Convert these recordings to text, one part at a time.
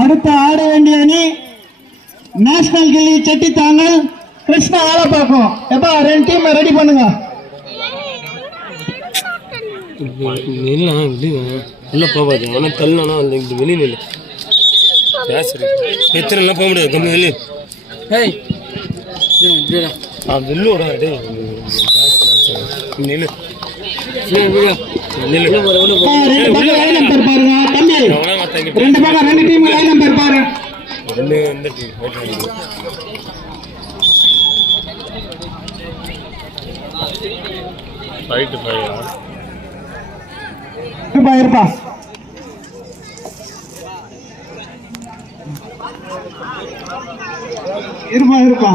அடுத்து ஆட வேண்டிய அணி நேஷனல் கில்லி செட்டித்தாங்கல் கிருஷ்ணா ஆலப்பாக்கம். எப்பா 2 டீம் ரெடி பண்ணுங்க. உள்ள போகாது, ஆனால் தள்ளனா இந்த வெளியில் இல்லை எத்தனைலாம் போக முடியாது. கம்மி வெளியே வெள்ளோட நெல் இருப்பா இருப்பா இருப்பா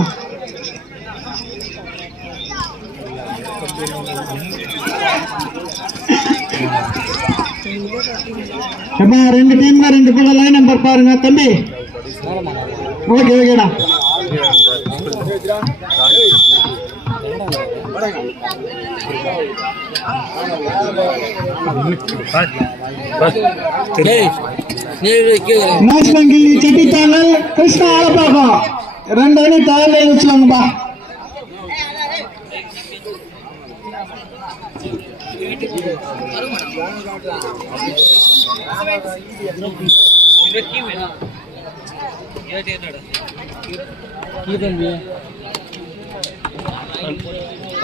2 டீம் 2 பேர் லைன் நம்பர் பாருங்க தம்பி. ஓகே ஓகேடா. நேஷனல் கில்லி செட்டித்தாங்கல் கிருஷ்ணா ஆலப்பாக்கம் 2 அணி தயாரில் வச்சுவாங்கப்பா.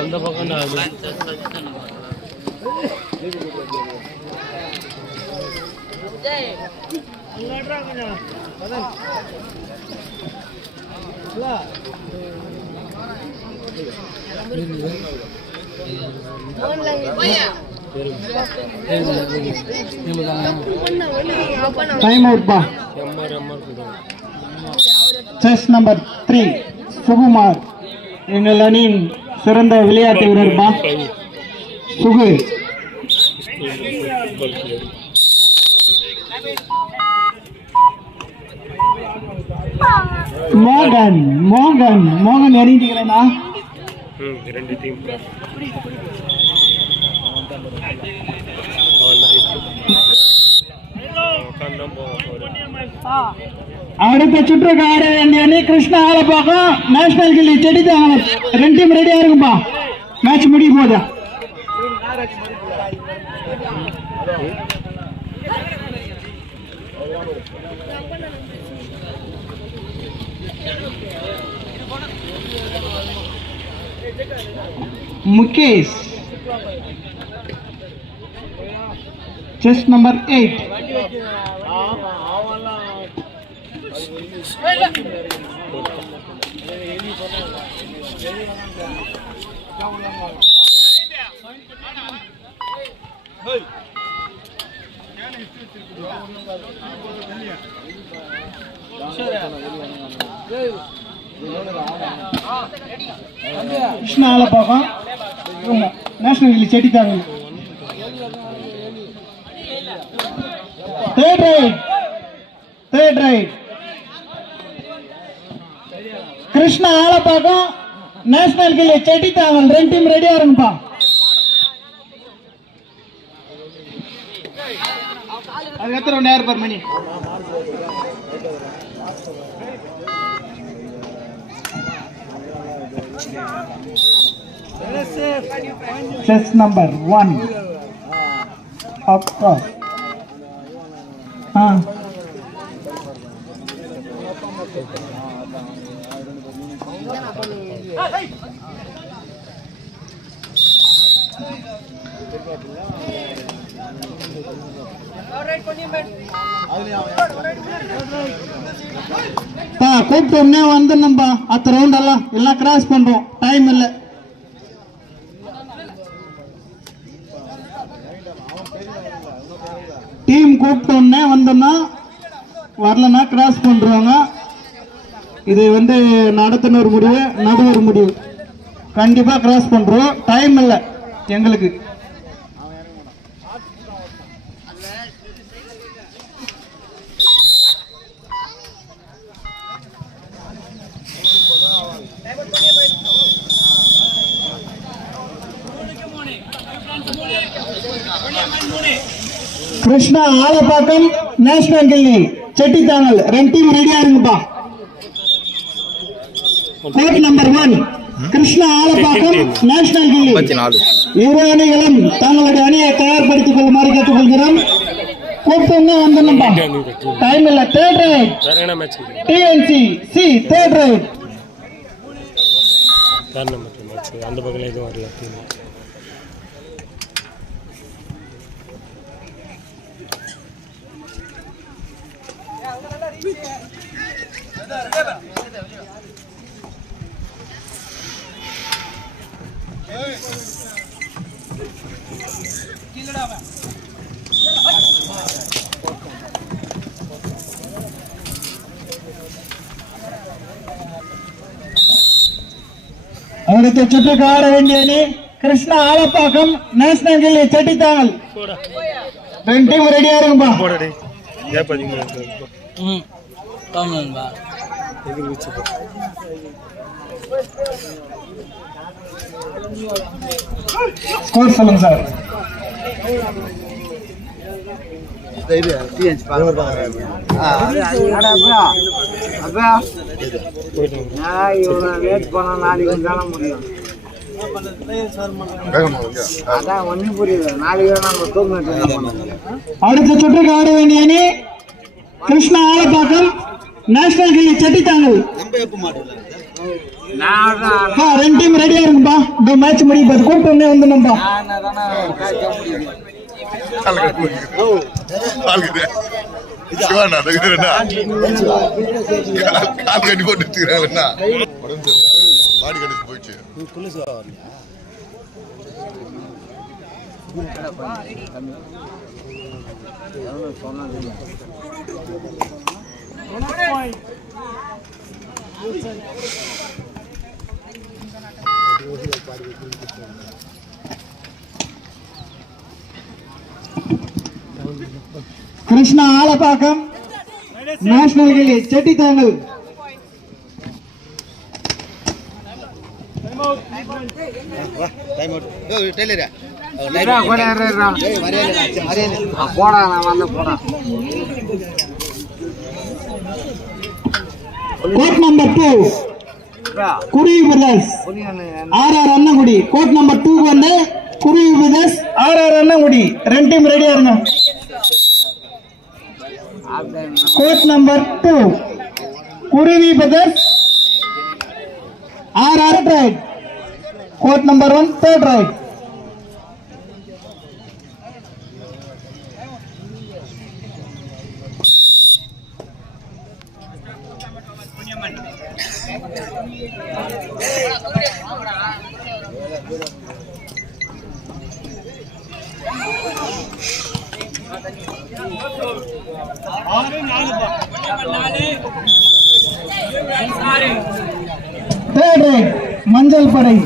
அந்த பக்கம் டைம் அவுட் பா. செஸ் நம்பர் 3 சுகுமார் எங்கள் அணியின் சிறந்த விளையாட்டு வீரர் பா. சுகு மோகன் மோகன் மோகன் இறங்கிக்கிறேன்னா 2 டீம் அடுத்த சுற்றுக்கு ஆட வேண்டிய அணி கிருஷ்ணா ஆலப்பாக்கம் நேஷனல் கில்லி செட்டித்தாங்க. 2 டீம் ரெடியா இருக்கும்பா. மேட்ச் முடிய போதா. Mukesh chess number 8 Krishna Alappakkam national Gilli செட்டித்தாங்க. Third right Krishna Alappakkam national Gilli செட்டித்தாங்க. 2 டீம் ரெடியா இருங்கப்பா. அது எத்தனை நேரம் பர் மணி செஸ் நம்பர் 1 கூப்பிட்டோம்னே வந்துடணும்பா. அத்த ரவுண்ட் எல்லாம் கிராஸ் பண்றோம். டைம் இல்லை. டீம் கூப்பிட்டோம்னே வந்தோம்னா வரலன்னா கிராஸ் பண்றாங்க. இது நடத்தின முடிவு, நடுவர் முடிவு. கண்டிப்பா கிராஸ் பண்றோம். டைம் இல்லை எங்களுக்கு. கிருஷ்ணா ஆலப்பாக்கம் நேஷனல் கில்லி செட்டித்தாங்கல் 2 டீம் ரெடியா இருங்கப்பா. Court number 1 Krishna Alappakkam national Gilli. இரு அணிகளும் தங்களுடைய அணியை தயார்படுத்திக் கொள்ளுமாறு கேட்டுக்கொள்கிறோம். கூப்பிட்டு வந்துடணும்பா, டைம் இல்ல. தேர்ட் ரைட் வேற என்ன match TNC C third right. வேற என்ன மேட்ச் அந்த பக்கம் எதுவும் வரல. அடுத்த சுற்றுக்கு ஆட வேண்டிய அணி கிருஷ்ணா ஆலப்பாக்கம் நேஷனல் கில்லி செட்டித்தாங்கல். 2 டீம் ரெடியா இருங்கப்பா. போடடி கேப் அதிகமா இருக்கு. காமன்பா எங்க வீச்சு ஸ்கோர் சொல்லுங்க சார். லேட் பண்ணா நாளைக்கு தானே முடியும். அதான் ஒன்னும் புரியுது. நாளைக்கு நம்ம தூங்கிட்டு என்ன பண்ண முடியும். அடுத்த சுற்றுக்கு ஆட வேண்டிய அணி கிருஷ்ணா ஆலப்பாக்கம் நேஷனல் கில்லி செட்டித்தாங்கல். 2 டீம் ரெடியா இருக்கும்பா. இந்த மேட்ச் முடிய போது கூப்பிட்டு வந்துடும்பா. Krishna Alappakkam national Gilli Chettithangal. Code number 2 Kuruvi brothers RR அண்ணங்குடி. Code number 2 வந்து குருவி பிரதர்ஸ் ஆர்ஆர் அண்ணங்குடி. 2 டீம் ரெடியா இருங்க. Code number 2 Kuruvi brothers RR right. Court number 1 third right. Third right Manjal Padai.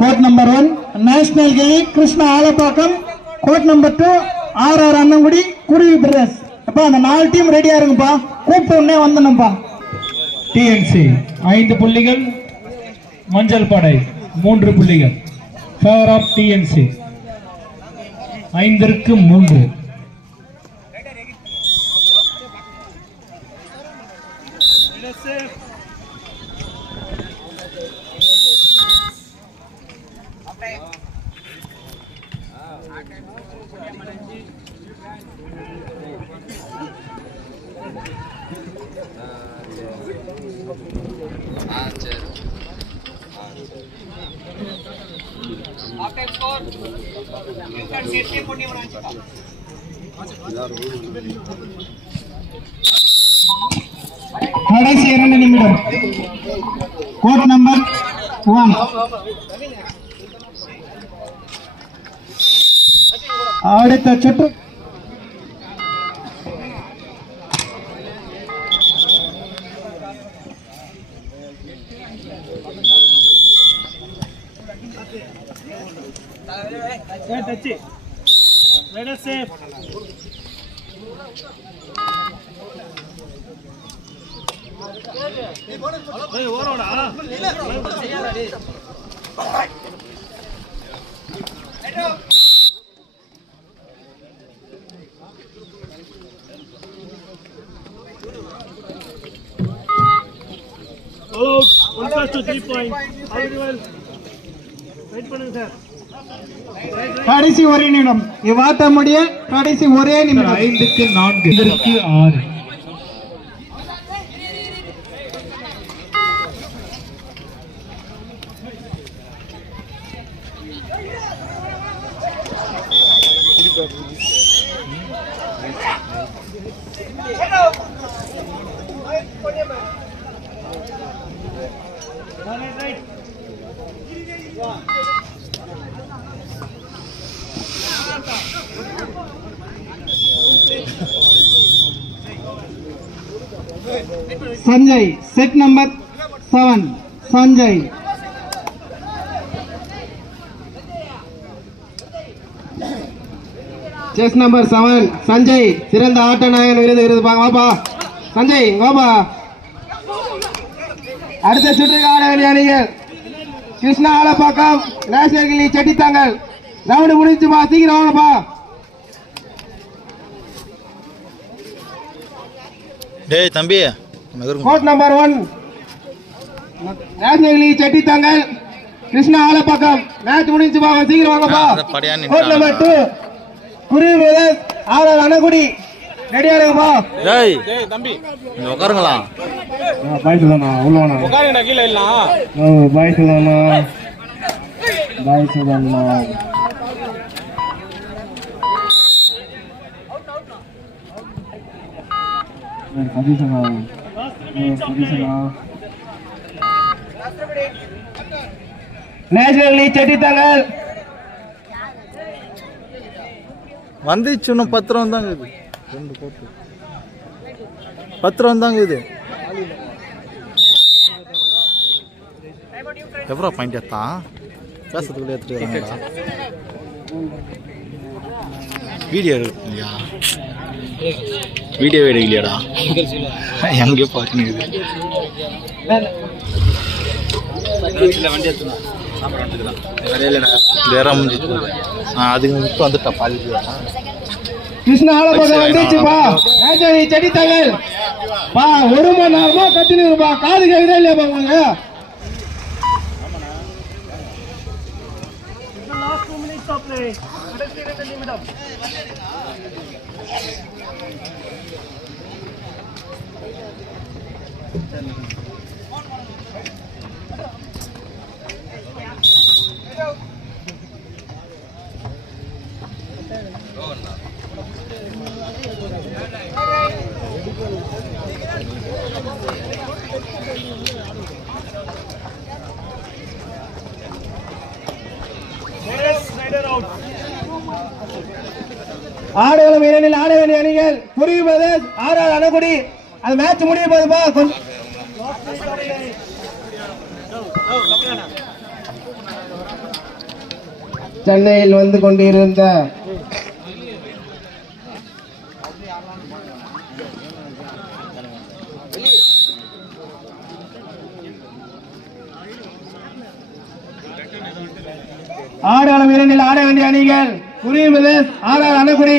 Court number 1 national Gilli Krishna Alappakkam. Court number 2 RR Annangudi Kuruvi brothers. அப்பா அந்த 4 டீம் ரெடியா இருங்கப்பா. கூப்பிட்டு வந்துடணும்பா. டிஎன்சி 5 புள்ளிகள், மஞ்சள் படை 3 புள்ளிகள். ஃபேவர் ஆஃப் டிஎன்சி 5க்கு 3. கடைசி 2 நிமிடம். கோட் நம்பர் 1 அடுத்த சுற்று கடைசி ஒரே நிமிடம் இவ்வாட்ட முடிய கடைசி ஒரே நிமிடம் 5க்கு 4 இதற்கு 6 Sanjay set number 7 Sanjay chess number 7 Sanjay சிறந்த ஆட்ட நாயகன் விருது வாப்பா சஞ்சய் வாப்பா. அடுத்த சுற்றுக்கு ஆட வேண்டிய அணிகள் கிருஷ்ணா ஆலப்பாக்கம் நேஷனல் கிளி செட்டித்தாங்கல். ரவுண்டு முடிஞ்சுப்பா, சீக்கிரம் வாங்கப்பா. டேய் தம்பி, கோட் நம்பர் 1 நேஷனல் கிளி செட்டித்தாங்கல் கிருஷ்ணா ஆலப்பாக்கம். மேட்ச் முடிஞ்சுப்பா, சீக்கிரம் வாங்கப்பா. Code number 2 Kuruvi brothers R அணகுடி. ரெடியா இருக்குப்பா. டேய் தம்பி இங்க உட்காருங்களா. பாய் சுதானா உள்ள வாங்க. உட்காருங்கடா, கீழ இல்ல. பாய் சுதானா பாய் சுதானா. கதிசனா கதிசனா national league Chettithangal. வந்துச்சு இன்னும் 10 ரூபா தாங்க இது. 2 போட்டு 10 ரூபா தாங்க இது. எவ்வளோ பாயிண்ட் எடுத்தான் பேசுறதுக்குள்ளே எடுத்துக்கிறாங்களா? வீடியோ எடுக்கலையா? வீடியோ எடுக்கலையாடா? எங்கேயோ பார்க்கணுது. வண்டி எடுத்துனா அதுக்கு இப்போ வந்துட்டா பாதி. கிருஷ்ணா ஆலப்பாக்கம் வந்துச்சுப்பா. நேஷனல் செட்டித்தாங்கல் பா. 1 மணி நேரமா கத்தினுப்பா. காது கேக்குதா இல்லையாப்பா உங்களுக்கு? ஆடுகளம் இரண்டில் ஆட வேண்டிய அணிகள் குருவி பிரதேஷ் ஆர் அணகுடி. அது மேட்ச் முடிய போதுப்பா. சென்னையில் வந்து கொண்டிருந்த ஆடுகளம் இரண்டில் ஆட வேண்டிய அணிகள் குருவி பிரதேஷ் ஆர் அணகுடி.